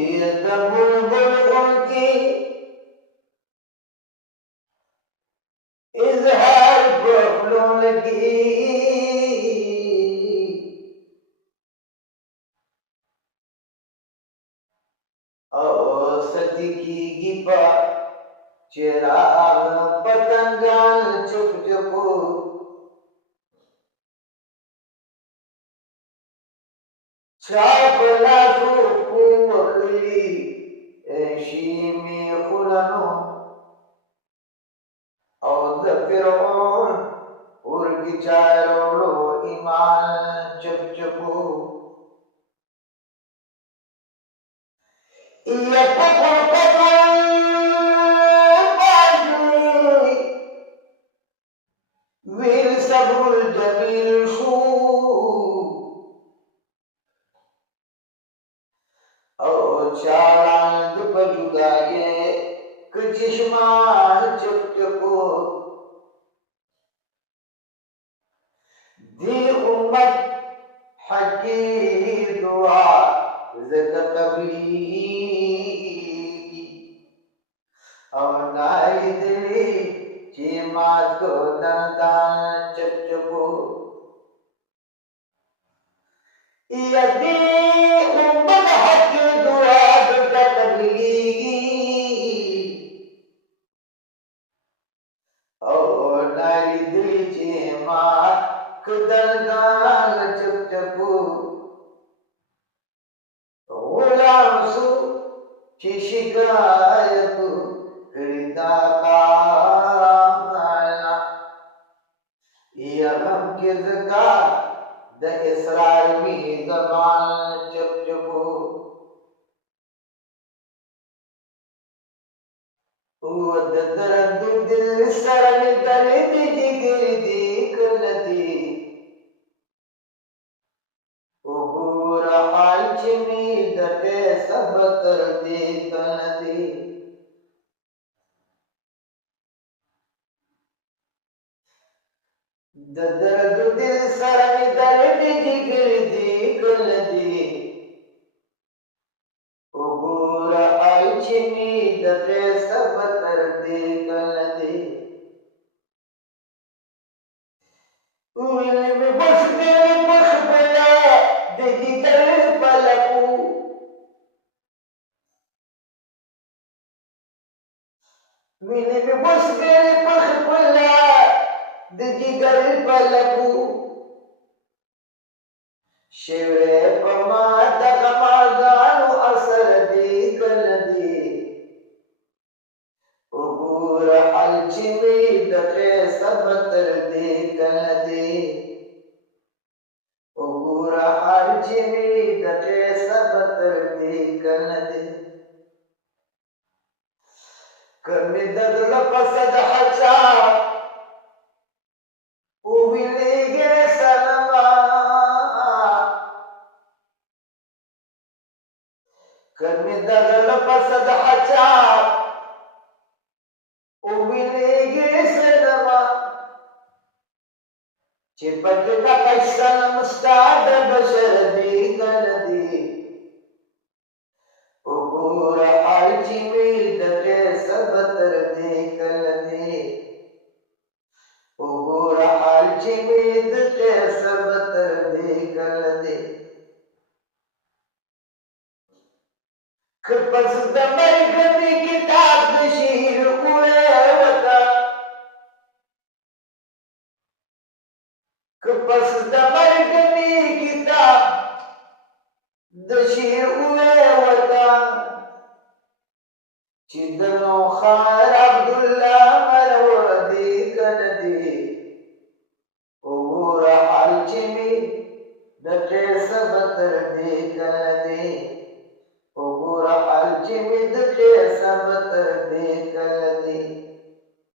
बुलबुल की इजहार बफलों की और सती की गिपा चिराग पतंगान चुप चुपो छापला सुपू वकली ऐशी में खुलनो और फिरौन उर्गी चारोलो ईमान चुप चुपो वीर सबुल जमील शू और चालान दुपजुदाये कचिश्मान चुप चुपो दी उम्मत हकी दुआ ज़िक्र कबीर और नाई दिली चीमात को दंदान चुप चुपो यदि उम्मत हकी दुआ ज़िक्र कबीर और नाई दिली चीमात को दंदान चुप चुपो गुलाम सु की शिकायत करता काना यह हम के ज़का द इसरार में ज़बान चुप चुपो वो दर्द दिल सर में दर्द जिगर देख नदी पूरा हाल चिमी दटे सब कर देख नदी दर्द दिल सर में दर्द जिगर देख नदी पूरा हाल चिमी दटे सब कर देख नदी उन्हें में बस मेरे पख बना देखी कर पलकू मिले में बस मेरे पख बना देखी कर पलकू शिवे पमा दगमागानु असर देख नदी उबूर हलची में दटे सब तर देख नदी उबूर हलची में दटे सब तर देख नदी कमी दगल पसद हचा उबिलेगे सनमा कमी दगल पसद हचा उबिलेगे सनमा चिपट का कैसन मुस्ताद बशर देख नदी उबूर हालची में दटे सब तर देख नदी उबूर हालची में दटे सब तर देख नदी कपस दमर गमी किताब नशीर उड़े वता कपस दमर गमी किताब नशीर उड़े वता चिदनो खार अब्दुल्ला मरवदी कनदी उबूर हालची में दटे सब तर देख नदी उबूर हालची में दटे सब तर देख